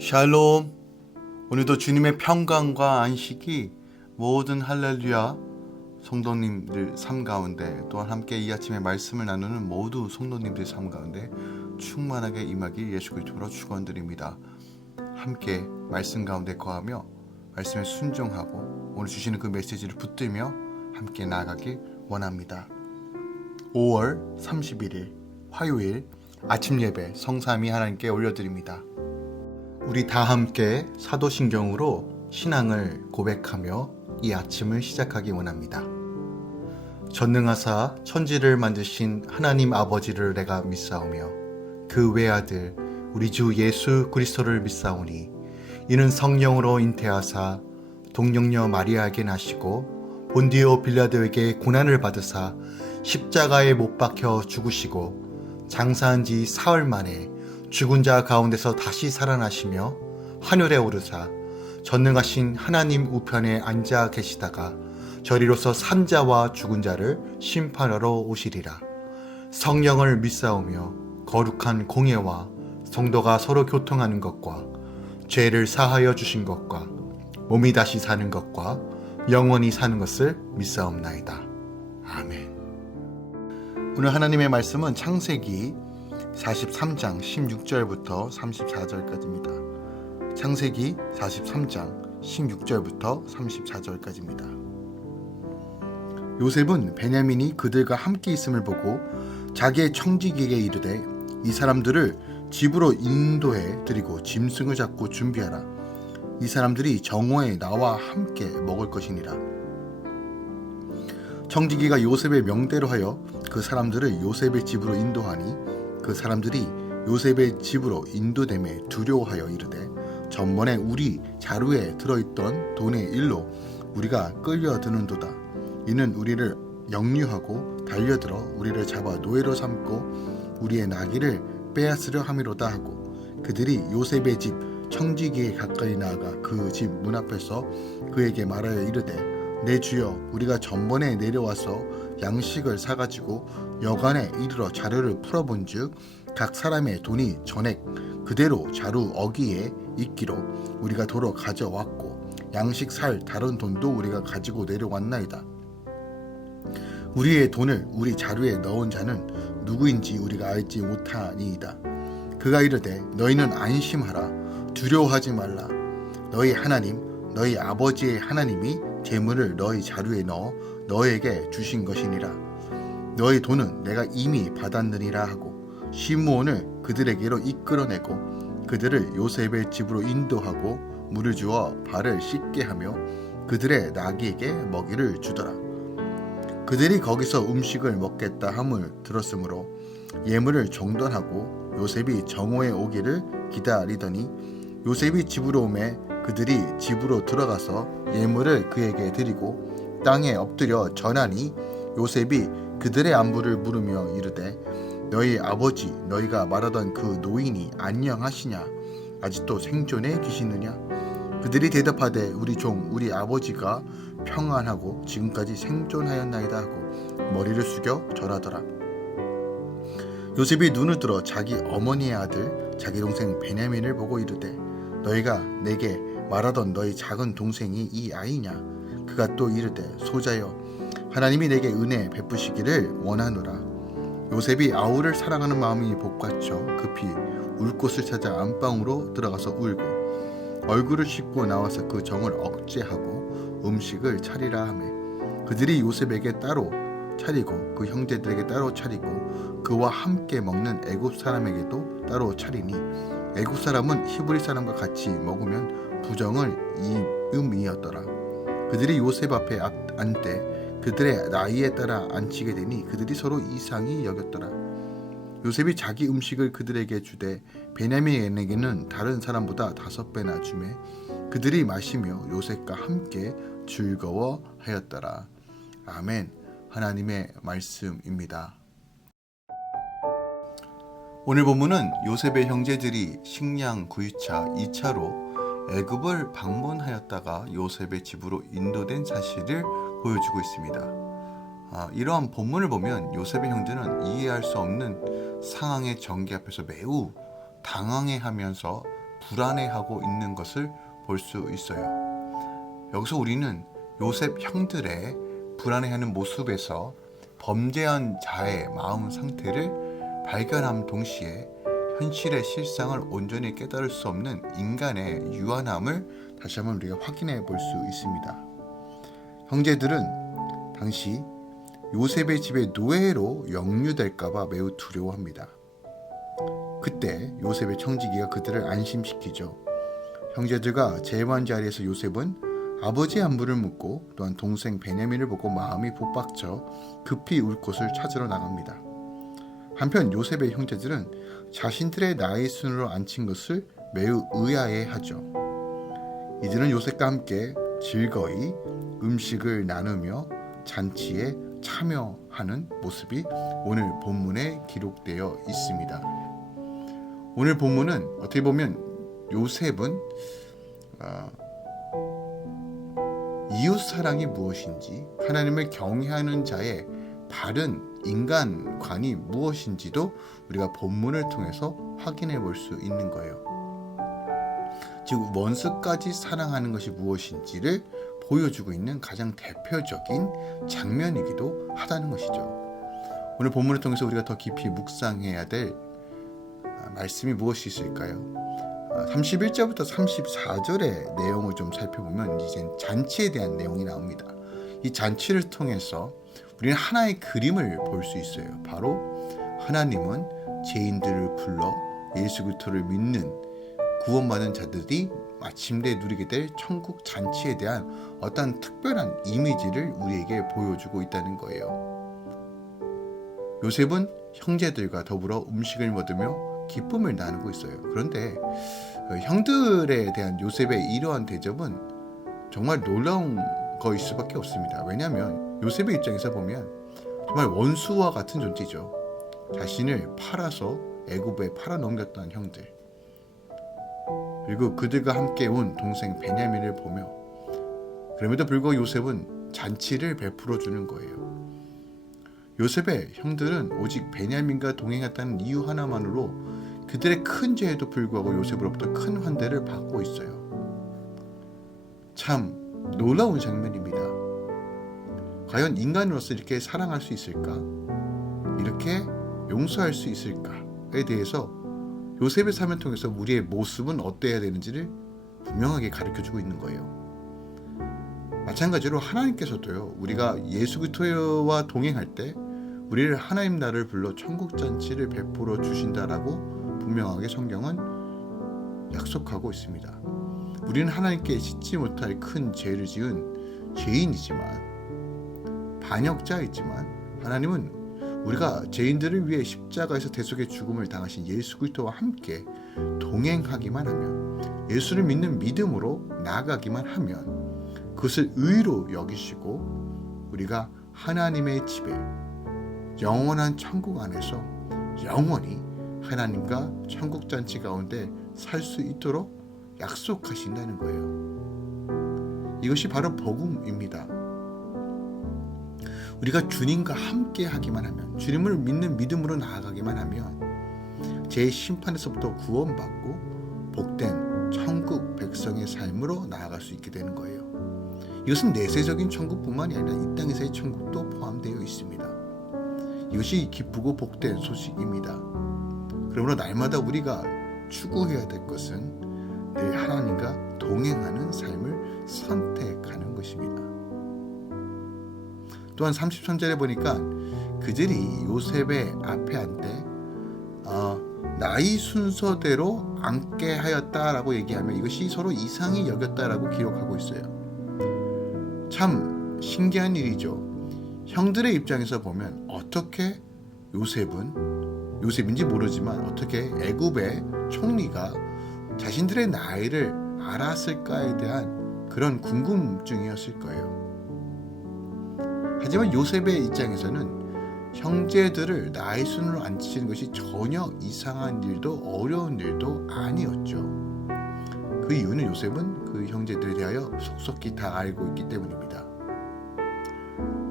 샬롬. 오늘도 주님의 평강과 안식이 모든 할렐루야 성도님들 삶 가운데, 또한 함께 이 아침에 말씀을 나누는 모두 성도님들 삶 가운데 충만하게 임하길 예수 그리스도로 축원드립니다. 함께 말씀 가운데 거하며 말씀에 순종하고 오늘 주시는 그 메시지를 붙들며 함께 나아가길 원합니다. 5월 31일 화요일 아침 예배 성삼위 하나님께 올려드립니다. 우리 다 함께 사도신경으로 신앙을 고백하며 이 아침을 시작하기 원합니다. 전능하사 천지를 만드신 하나님 아버지를 내가 믿사오며 그 외아들 우리 주 예수 그리스도를 믿사오니 이는 성령으로 잉태하사 동정녀 마리아에게 나시고 본디오 빌라도에게 고난을 받으사 십자가에 못 박혀 죽으시고 장사한 지 사흘 만에 죽은 자 가운데서 다시 살아나시며 하늘에 오르사 전능하신 하나님 우편에 앉아 계시다가 저리로서 산 자와 죽은 자를 심판하러 오시리라. 성령을 믿사오며 거룩한 공예와 성도가 서로 교통하는 것과 죄를 사하여 주신 것과 몸이 다시 사는 것과 영원히 사는 것을 믿사옵나이다. 아멘. 오늘 하나님의 말씀은 창세기 43장 16절부터 34절까지입니다. 창세기 43장 16절부터 34절까지입니다. 요셉은 베냐민이 그들과 함께 있음을 보고 자기의 청지기에게 이르되 이 사람들을 집으로 인도해 드리고 짐승을 잡고 준비하라. 이 사람들이 정오에 나와 함께 먹을 것이니라. 청지기가 요셉의 명대로 하여 그 사람들을 요셉의 집으로 인도하니 그 사람들이 요셉의 집으로 인도됨에 두려워하여 이르되 전번에 우리 자루에 들어있던 돈의 일로 우리가 끌려드는도다. 이는 우리를 역류하고 달려들어 우리를 잡아 노예로 삼고 우리의 나귀를 빼앗으려 함이로다 하고 그들이 요셉의 집 청지기에 가까이 나아가 그 집 문 앞에서 그에게 말하여 이르되 내 주여 우리가 전번에 내려와서 양식을 사가지고 여간에 이르러 자루를 풀어본즉 각 사람의 돈이 전액 그대로 자루 어기에 있기로 우리가 도로 가져왔고 양식 살 다른 돈도 우리가 가지고 내려왔나이다. 우리의 돈을 우리 자루에 넣은 자는 누구인지 우리가 알지 못하니이다. 그가 이르되 너희는 안심하라. 두려워하지 말라. 너희 하나님 너희 아버지의 하나님이 재물을 너희 자루에 넣어 너에게 주신 것이니라. 너희 돈은 내가 이미 받았느니라 하고 시므온을 그들에게로 이끌어내고 그들을 요셉의 집으로 인도하고 물을 주어 발을 씻게 하며 그들의 나귀에게 먹이를 주더라. 그들이 거기서 음식을 먹겠다 함을 들었으므로 예물을 정돈하고 요셉이 정오에 오기를 기다리더니 요셉이 집으로 오매 그들이 집으로 들어가서 예물을 그에게 드리고 땅에 엎드려 전하니 요셉이 그들의 안부를 물으며 이르되 너희 아버지 너희가 말하던 그 노인이 안녕하시냐? 아직도 생존해 계시느냐? 그들이 대답하되 우리 종 우리 아버지가 평안하고 지금까지 생존하였나이다 하고 머리를 숙여 절하더라. 요셉이 눈을 들어 자기 어머니의 아들 자기 동생 베냐민을 보고 이르되 너희가 내게 말하던 너희 작은 동생이 이 아이냐? 그가 또 이르되 소자여 하나님이 내게 은혜 베푸시기를 원하노라. 요셉이 아우를 사랑하는 마음이 복받쳐 급히 울 곳을 찾아 안방으로 들어가서 울고 얼굴을 씻고 나와서 그 정을 억제하고 음식을 차리라 하매 그들이 요셉에게 따로 차리고 그 형제들에게 따로 차리고 그와 함께 먹는 애굽 사람에게도 따로 차리니 애굽 사람은 히브리 사람과 같이 먹으면 부정을 이음이었더라. 그들이 요셉 앞에 앉되 그들의 나이에 따라 앉히게 되니 그들이 서로 이상히 여겼더라. 요셉이 자기 음식을 그들에게 주되 베냐민에게는 다른 사람보다 5배나 주매 그들이 마시며 요셉과 함께 즐거워하였더라. 아멘. 하나님의 말씀입니다. 오늘 본문은 요셉의 형제들이 식량 구유차 2차로 애굽을 방문하였다가 요셉의 집으로 인도된 사실을 보여주고 있습니다. 이러한 본문을 보면 요셉의 형제는 이해할 수 없는 상황의 전개 앞에서 매우 당황해하면서 불안해하고 있는 것을 볼 수 있어요. 여기서 우리는 요셉 형들의 불안해하는 모습에서 범죄한 자의 마음 상태를 발견함 동시에 현실의 실상을 온전히 깨달을 수 없는 인간의 유한함을 다시 한번 우리가 확인해 볼 수 있습니다. 형제들은 당시 요셉의 집에 노예로 영유될까봐 매우 두려워합니다. 그때 요셉의 청지기가 그들을 안심시키죠. 형제들과 재반 자리에서 요셉은 아버지의 안부를 묻고 또한 동생 베냐민을 보고 마음이 복박쳐 급히 울 곳을 찾으러 나갑니다. 한편 요셉의 형제들은 자신들의 나이 순으로 앉힌 것을 매우 의아해하죠. 이들은 요셉과 함께 즐거이 음식을 나누며 잔치에 참여하는 모습이 오늘 본문에 기록되어 있습니다. 오늘 본문은 어떻게 보면 요셉은 이웃사랑이 무엇인지, 하나님을 경외하는 자의 바른 인간관이 무엇인지도 우리가 본문을 통해서 확인해 볼 수 있는 거예요. 즉 원수까지 사랑하는 것이 무엇인지를 보여주고 있는 가장 대표적인 장면이기도 하다는 것이죠. 오늘 본문을 통해서 우리가 더 깊이 묵상해야 될 말씀이 무엇이 있을까요? 31절부터 34절의 내용을 좀 살펴보면 이제 잔치에 대한 내용이 나옵니다. 이 잔치를 통해서 우리는 하나의 그림을 볼 수 있어요. 바로 하나님은 죄인들을 불러 예수 그리스도를 믿는 구원받은 자들이 마침내 누리게 될 천국 잔치에 대한 어떤 특별한 이미지를 우리에게 보여주고 있다는 거예요. 요셉은 형제들과 더불어 음식을 먹으며 기쁨을 나누고 있어요. 그런데 형들에 대한 요셉의 이러한 대접은 정말 놀라운 거일 수밖에 없습니다. 왜냐하면 요셉의 입장에서 보면 정말 원수와 같은 존재죠. 자신을 팔아서 애굽에 팔아넘겼던 형들, 그리고 그들과 함께 온 동생 베냐민을 보며 그럼에도 불구하고 요셉은 잔치를 베풀어 주는 거예요. 요셉의 형들은 오직 베냐민과 동행했다는 이유 하나만으로 그들의 큰 죄에도 불구하고 요셉으로부터 큰 환대를 받고 있어요. 참 놀라운 장면입니다. 과연 인간으로서 이렇게 사랑할 수 있을까? 이렇게 용서할 수 있을까에 대해서 요셉의 삶을 통해서 우리의 모습은 어때야 되는지를 분명하게 가르쳐주고 있는 거예요. 마찬가지로 하나님께서도요, 우리가 예수 그리스도와 동행할 때 우리를 하나님 나라를 불러 천국 잔치를 베풀어 주신다라고 분명하게 성경은 약속하고 있습니다. 우리는 하나님께 씻지 못할 큰 죄를 지은 죄인이지만, 반역자이지만, 하나님은 우리가 죄인들을 위해 십자가에서 대속의 죽음을 당하신 예수 그리스도와 함께 동행하기만 하면, 예수를 믿는 믿음으로 나아가기만 하면 그것을 의로 여기시고 우리가 하나님의 집에 영원한 천국 안에서 영원히 하나님과 천국 잔치 가운데 살 수 있도록 약속하신다는 거예요. 이것이 바로 복음입니다. 우리가 주님과 함께 하기만 하면, 주님을 믿는 믿음으로 나아가기만 하면 제 심판에서부터 구원받고 복된 천국 백성의 삶으로 나아갈 수 있게 되는 거예요. 이것은 내세적인 천국뿐만이 아니라 이 땅에서의 천국도 포함되어 있습니다. 이것이 기쁘고 복된 소식입니다. 그러므로 날마다 우리가 추구해야 될 것은 늘 하나님과 동행하는 삶을 선택하는 것입니다. 또한 33절에 보니까 그들이 요셉의 앞에 앉되 나이 순서대로 앉게 하였다라고 얘기하며 이것이 서로 이상히 여겼다라고 기록하고 있어요. 참 신기한 일이죠. 형들의 입장에서 보면 어떻게 요셉인지 모르지만 어떻게 애굽의 총리가 자신들의 나이를 알았을까에 대한 그런 궁금증이었을 거예요. 하지만 요셉의 입장에서는 형제들을 나이 순으로 앉히는 것이 전혀 이상한 일도 어려운 일도 아니었죠. 그 이유는 요셉은 그 형제들에 대하여 속속히 다 알고 있기 때문입니다.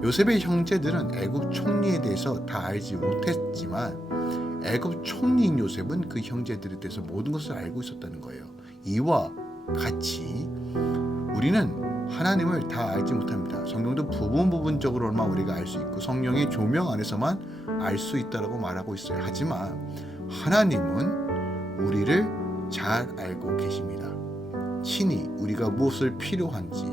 요셉의 형제들은 애굽 총리에 대해서 다 알지 못했지만 애굽 총리인 요셉은 그 형제들에 대해서 모든 것을 알고 있었다는 거예요. 이와 같이 우리는 하나님을 다 알지 못합니다. 성경도 부분적으로만 우리가 알 수 있고 성령의 조명 안에서만 알 수 있다고 말하고 있어요. 하지만 하나님은 우리를 잘 알고 계십니다. 친히 우리가 무엇을 필요한지,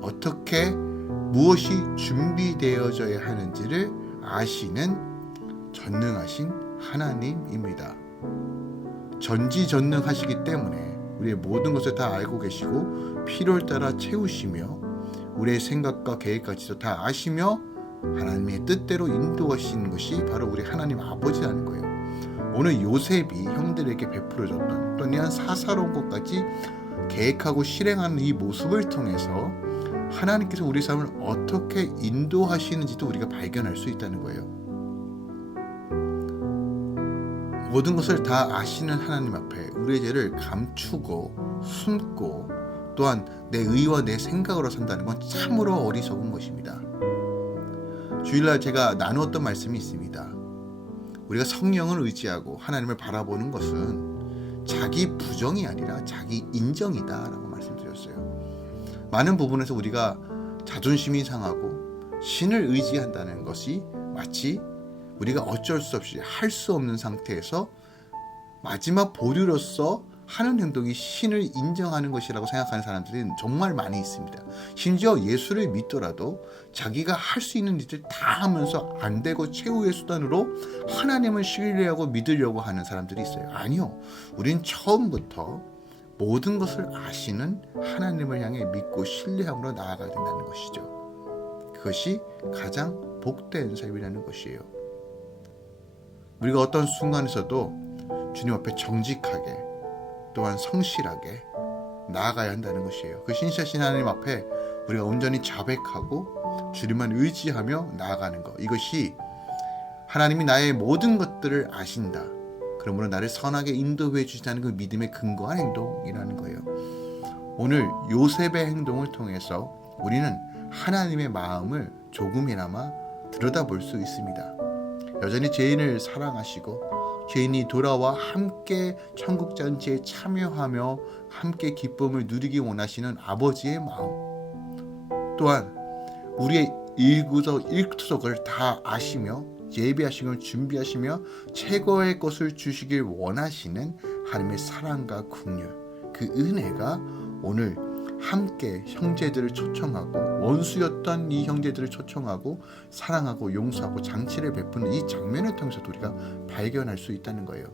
어떻게 무엇이 준비되어져야 하는지를 아시는 전능하신 하나님입니다. 전지전능하시기 때문에 우리의 모든 것을 다 알고 계시고 필요를 따라 채우시며 우리의 생각과 계획까지도 다 아시며 하나님의 뜻대로 인도하시는 것이 바로 우리 하나님 아버지라는 거예요. 오늘 요셉이 형들에게 베풀어줬던 또한 사사로운 것까지 계획하고 실행하는 이 모습을 통해서 하나님께서 우리 삶을 어떻게 인도하시는지도 우리가 발견할 수 있다는 거예요. 모든 것을 다 아시는 하나님 앞에 우리의 죄를 감추고 숨고 또한 내 의와 내 생각으로 산다는 건 참으로 어리석은 것입니다. 주일날 제가 나누었던 말씀이 있습니다. 우리가 성령을 의지하고 하나님을 바라보는 것은 자기 부정이 아니라 자기 인정이다 라고 말씀드렸어요. 많은 부분에서 우리가 자존심이 상하고 신을 의지한다는 것이 마치 우리가 어쩔 수 없이 할 수 없는 상태에서 마지막 보류로서 하는 행동이 신을 인정하는 것이라고 생각하는 사람들이 정말 많이 있습니다. 심지어 예수를 믿더라도 자기가 할 수 있는 일을 다 하면서 안 되고 최후의 수단으로 하나님을 신뢰하고 믿으려고 하는 사람들이 있어요. 아니요. 우린 처음부터 모든 것을 아시는 하나님을 향해 믿고 신뢰함으로 나아가야 된다는 것이죠. 그것이 가장 복된 삶이라는 것이에요. 우리가 어떤 순간에서도 주님 앞에 정직하게 또한 성실하게 나아가야 한다는 것이에요. 그 신실하신 하나님 앞에 우리가 온전히 자백하고 주님만 의지하며 나아가는 것, 이것이 하나님이 나의 모든 것들을 아신다, 그러므로 나를 선하게 인도해 주시다는 그 믿음의 근거한 행동이라는 거예요. 오늘 요셉의 행동을 통해서 우리는 하나님의 마음을 조금이나마 들여다볼 수 있습니다. 여전히 죄인을 사랑하시고 죄인이 돌아와 함께 천국 잔치에 참여하며 함께 기쁨을 누리기 원하시는 아버지의 마음, 또한 우리의 일구석을 다 아시며 예비하시고 준비하시며 최고의 것을 주시길 원하시는 하나님의 사랑과 긍휼, 그 은혜가 오늘 함께 형제들을 초청하고 원수였던 이 형제들을 초청하고 사랑하고 용서하고 장치를 베푸는 이 장면을 통해서 우리가 발견할 수 있다는 거예요.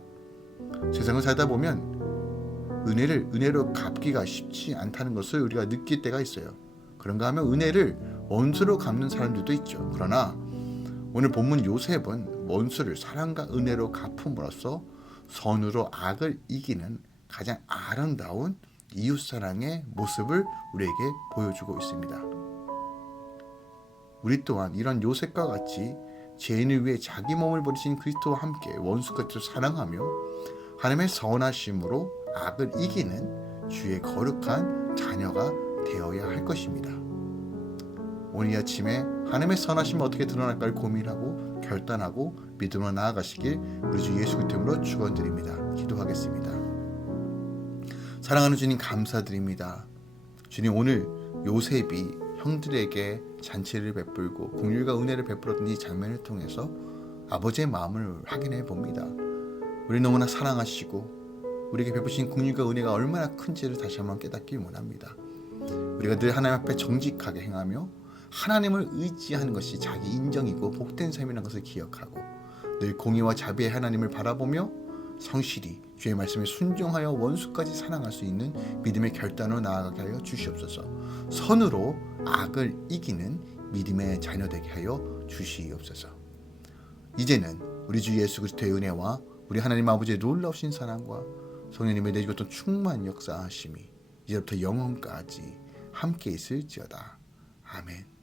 세상을 살다 보면 은혜를 은혜로 갚기가 쉽지 않다는 것을 우리가 느낄 때가 있어요. 그런가 하면 은혜를 원수로 갚는 사람들도 있죠. 그러나 오늘 본문 요셉은 원수를 사랑과 은혜로 갚음으로써 선으로 악을 이기는 가장 아름다운 이웃사랑의 모습을 우리에게 보여주고 있습니다. 우리 또한 이런 요셉과 같이 죄인을 위해 자기 몸을 버리신 그리스도와 함께 원수같이 사랑하며 하나님의 선하심으로 악을 이기는 주의 거룩한 자녀가 되어야 할 것입니다. 오늘 이 아침에 하나님의 선하심이 어떻게 드러날까를 고민하고 결단하고 믿음으로 나아가시길 우리 주 예수 그리스도로 축원드립니다. 기도하겠습니다. 사랑하는 주님, 감사드립니다. 주님, 오늘 요셉이 형들에게 잔치를 베풀고 긍휼과 은혜를 베풀었던 이 장면을 통해서 아버지의 마음을 확인해 봅니다. 우리 너무나 사랑하시고 우리에게 베푸신 긍휼과 은혜가 얼마나 큰지를 다시 한번 깨닫기 원합니다. 우리가 늘 하나님 앞에 정직하게 행하며 하나님을 의지하는 것이 자기 인정이고 복된 삶이라는 것을 기억하고 늘 공의와 자비의 하나님을 바라보며 성실히 주의 말씀에 순종하여 원수까지 사랑할 수 있는 믿음의 결단으로 나아가게 하여 주시옵소서. 선으로 악을 이기는 믿음의 자녀 되게 하여 주시옵소서. 이제는 우리 주 예수 그리스도의 은혜와 우리 하나님 아버지의 놀라우신 사랑과 성령님의 내주셨던 충만 역사하심이 이제부터 영원까지 함께 있을지어다. 아멘.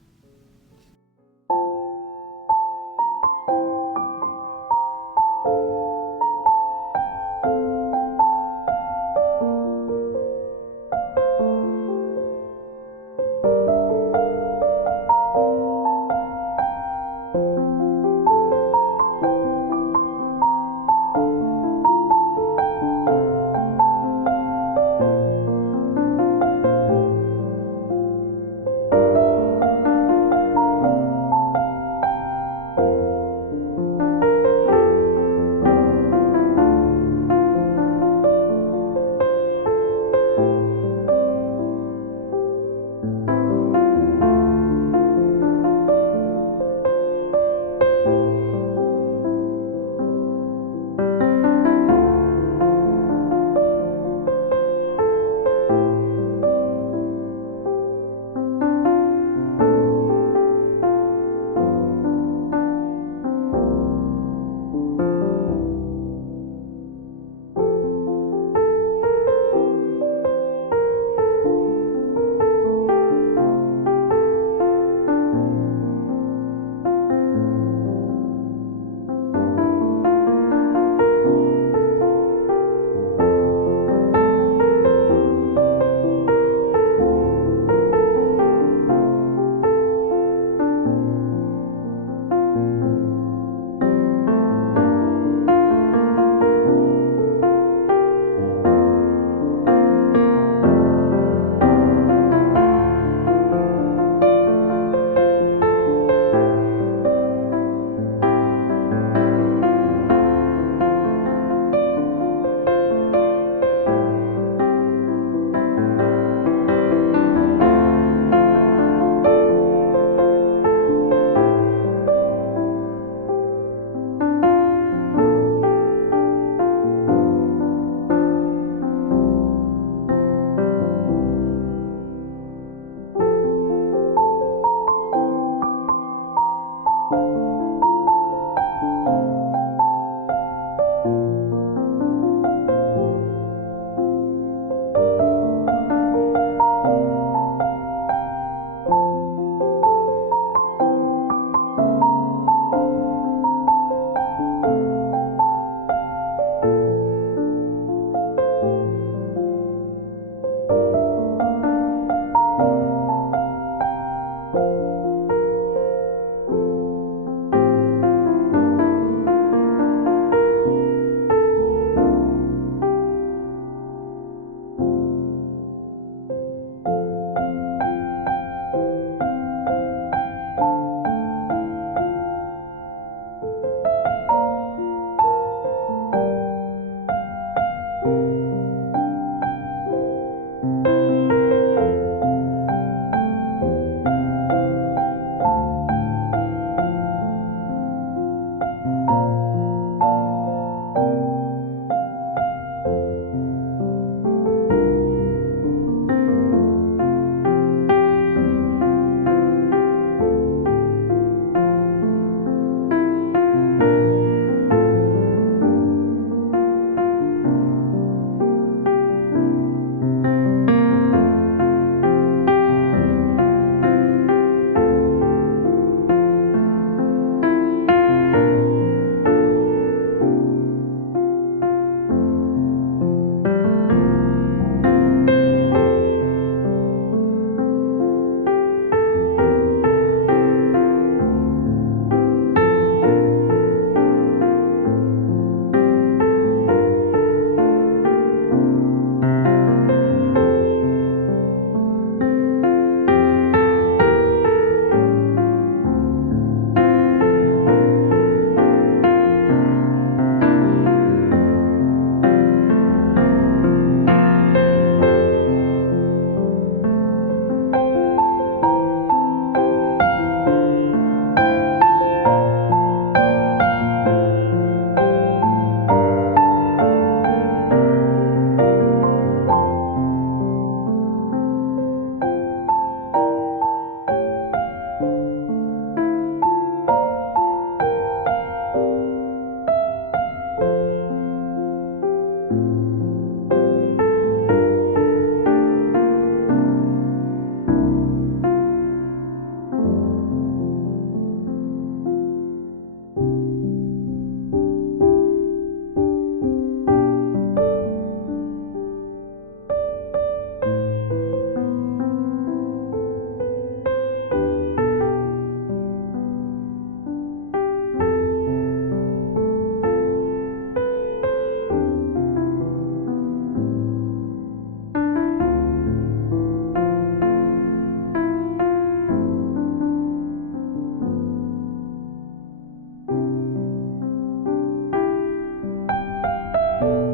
아멘.